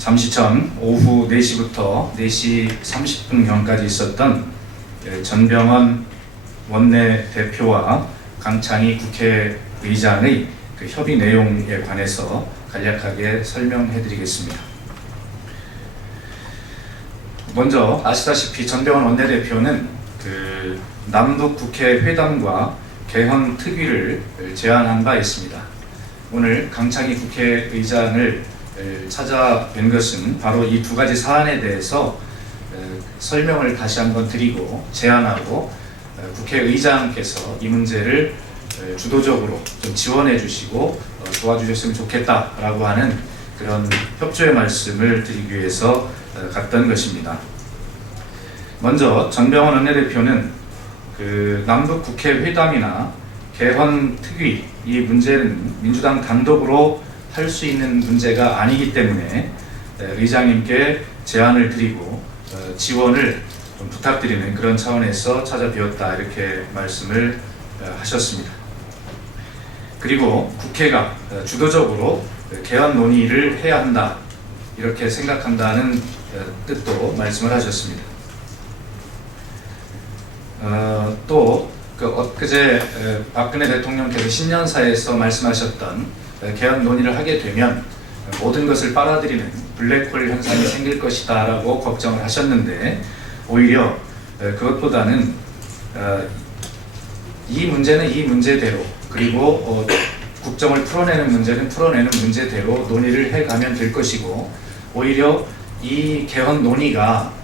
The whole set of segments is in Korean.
잠시 전 오후 4시부터 4시 30분경까지 있었던 전병헌 원내대표와 강창희 국회의장의 그 협의 내용에 관해서 간략하게 설명해 드리겠습니다. 먼저 아시다시피 전병헌 원내대표는 그 남북 국회 회담과 개헌 특위를 제안한 바 있습니다. 오늘 강창희 국회의장을 찾아뵌 것은 바로 이 두 가지 사안에 대해서 설명을 다시 한번 드리고 제안하고 국회의장께서 이 문제를 주도적으로 좀 지원해 주시고 도와주셨으면 좋겠다라고 하는 그런 협조의 말씀을 드리기 위해서 갔던 것입니다. 먼저 전병헌 원내대표는 그 남북 국회 회담이나 개헌 특위 이 문제는 민주당 단독으로 할 수 있는 문제가 아니기 때문에 의장님께 제안을 드리고 지원을 좀 부탁드리는 그런 차원에서 찾아뵈었다 이렇게 말씀을 하셨습니다. 그리고 국회가 주도적으로 개헌 논의를 해야 한다 이렇게 생각한다는 뜻도 말씀을 하셨습니다. 또 엊그제 박근혜 대통령께서 신년사에서 말씀하셨던 개헌 논의를 하게 되면 모든 것을 빨아들이는 블랙홀 현상이 생길 것이다 라고 걱정을 하셨는데 오히려 그것보다는 이 문제는 이 문제대로 그리고 국정을 풀어내는 문제는 풀어내는 문제대로 논의를 해가면 될 것이고 오히려 이 개헌 논의가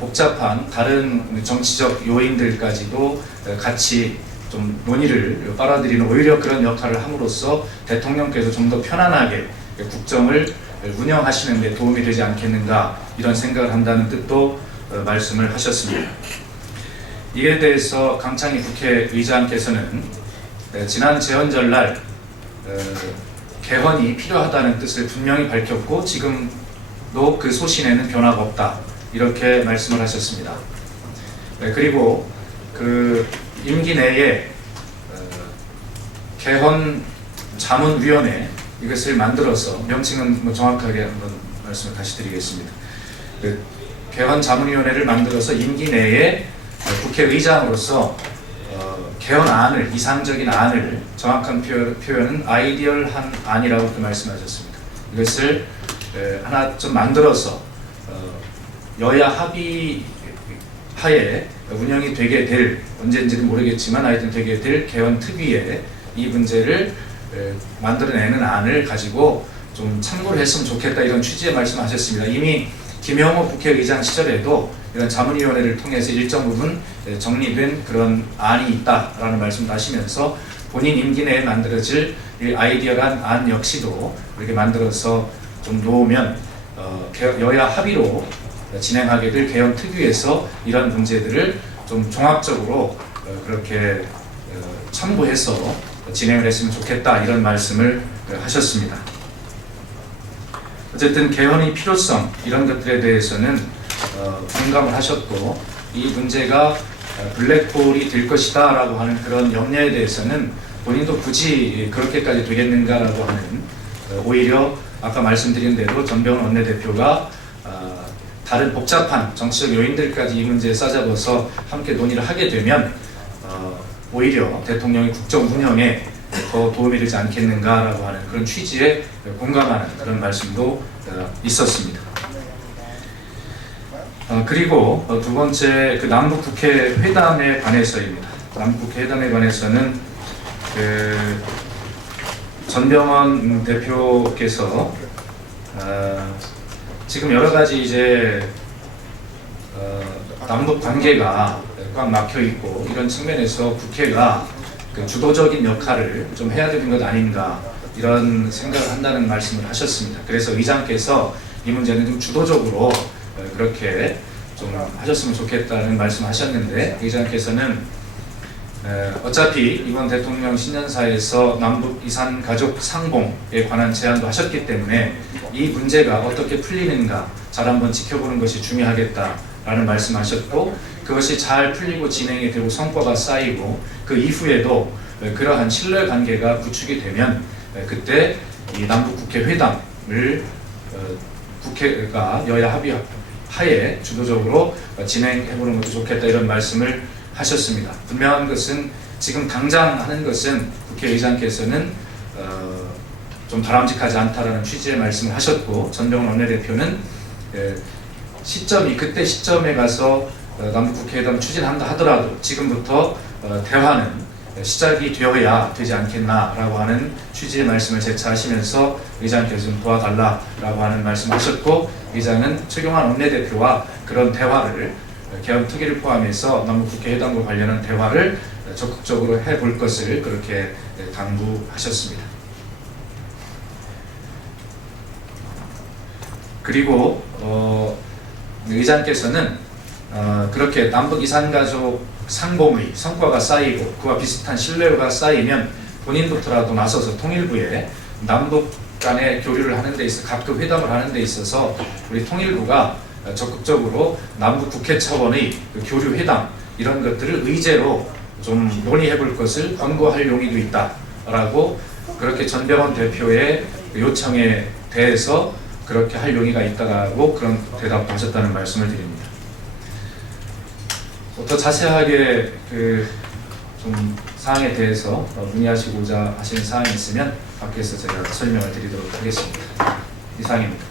복잡한 다른 정치적 요인들까지도 같이 좀 논의를 빨아들이는 오히려 그런 역할을 함으로써 대통령께서 좀 더 편안하게 국정을 운영하시는 데 도움이 되지 않겠는가 이런 생각을 한다는 뜻도 말씀을 하셨습니다. 이에 대해서 강창희 국회의장께서는 지난 재헌절날 개헌이 필요하다는 뜻을 분명히 밝혔고 지금도 그 소신에는 변화가 없다 이렇게 말씀을 하셨습니다. 그리고 그 임기 내에 개헌 자문위원회 이것을 만들어서 명칭은 정확하게 한번 말씀을 다시 드리겠습니다. 그 개헌 자문위원회를 만들어서 임기 내에 국회의장으로서 개헌안을 이상적인 안을 정확한 표현은 아이디얼한 안이라고 그렇게 말씀하셨습니다. 이것을 하나 좀 만들어서 여야 합의 하에 운영이 되게 될 언제인지는 모르겠지만 하여튼 되게 될 개헌 특위에 이 문제를 만들어내는 안을 가지고 좀 참고를 했으면 좋겠다 이런 취지의 말씀하셨습니다. 이미 김영호 국회의장 시절에도 이런 자문위원회를 통해서 일정 부분 정리된 그런 안이 있다라는 말씀을 하시면서 본인 임기 내에 만들어질 아이디어란 안 역시도 이렇게 만들어서 좀 놓으면 여야 합의로 진행하게 될 개헌 특위에서 이런 문제들을 좀 종합적으로 그렇게 참고해서 진행을 했으면 좋겠다 이런 말씀을 하셨습니다. 어쨌든 개헌의 필요성 이런 것들에 대해서는 공감을 하셨고 이 문제가 블랙홀이 될 것이다 라고 하는 그런 염려에 대해서는 본인도 굳이 그렇게까지 되겠는가 라고 하는 오히려 아까 말씀드린 대로 전병헌 원내대표가 다른 복잡한 정치적 요인들까지 이 문제에 싸잡아서 함께 논의를 하게 되면 오히려 대통령의 국정 운영에 더 도움이 되지 않겠는가라고 하는 그런 취지에 공감하는 그런 말씀도 있었습니다. 그리고 두 번째 그 남북 국회 회담에 관해서입니다. 남북 국회 회담에 관해서는 그 전병헌 대표께서 지금 여러 가지 이제 남북 관계가 꽉 막혀 있고 이런 측면에서 국회가 그 주도적인 역할을 좀 해야 되는 것 아닌가 이런 생각을 한다는 말씀을 하셨습니다. 그래서 의장께서 이 문제는 좀 주도적으로 그렇게 좀 하셨으면 좋겠다는 말씀하셨는데 의장께서는 어차피 이번 대통령 신년사에서 남북 이산 가족 상봉에 관한 제안도 하셨기 때문에 이 문제가 어떻게 풀리는가 잘 한번 지켜보는 것이 중요하겠다라는 말씀하셨고 그것이 잘 풀리고 진행이 되고 성과가 쌓이고 그 이후에도 그러한 신뢰관계가 구축이 되면 그때 이 남북국회 회담을 국회가 여야 합의 하에 주도적으로 진행해보는 것도 좋겠다 이런 말씀을 하셨습니다. 분명한 것은 지금 당장 하는 것은 국회의장께서는 좀 바람직하지 않다라는 취지의 말씀을 하셨고, 전병훈 원내대표는 그때 시점에 가서 남북국회회담 추진한다 하더라도 지금부터 대화는 시작이 되어야 되지 않겠나라고 하는 취지의 말씀을 재차하시면서 의장께서 좀 도와달라라고 하는 말씀을 하셨고, 의장은 최경환 원내대표와 그런 대화를 개헌특위를 포함해서 남북국회회담과 관련한 대화를 적극적으로 해볼 것을 그렇게 당부하셨습니다. 그리고 의장께서는 그렇게 남북 이산가족 상봉의 성과가 쌓이고 그와 비슷한 신뢰가 쌓이면 본인부터라도 나서서 통일부에 남북 간의 교류를 하는 데 있어 각급 회담을 하는 데 있어서 우리 통일부가 적극적으로 남북 국회 차원의 그 교류 회담 이런 것들을 의제로 좀 논의해 볼 것을 권고할 용의도 있다라고, 그렇게 전병헌 대표의 요청에 대해서 그렇게 할 용의가 있다라고 그런 대답도 하셨다는 말씀을 드립니다. 더 자세하게 좀 사항에 대해서 문의하시고자 하시는 사항이 있으면 밖에서 제가 설명을 드리도록 하겠습니다. 이상입니다.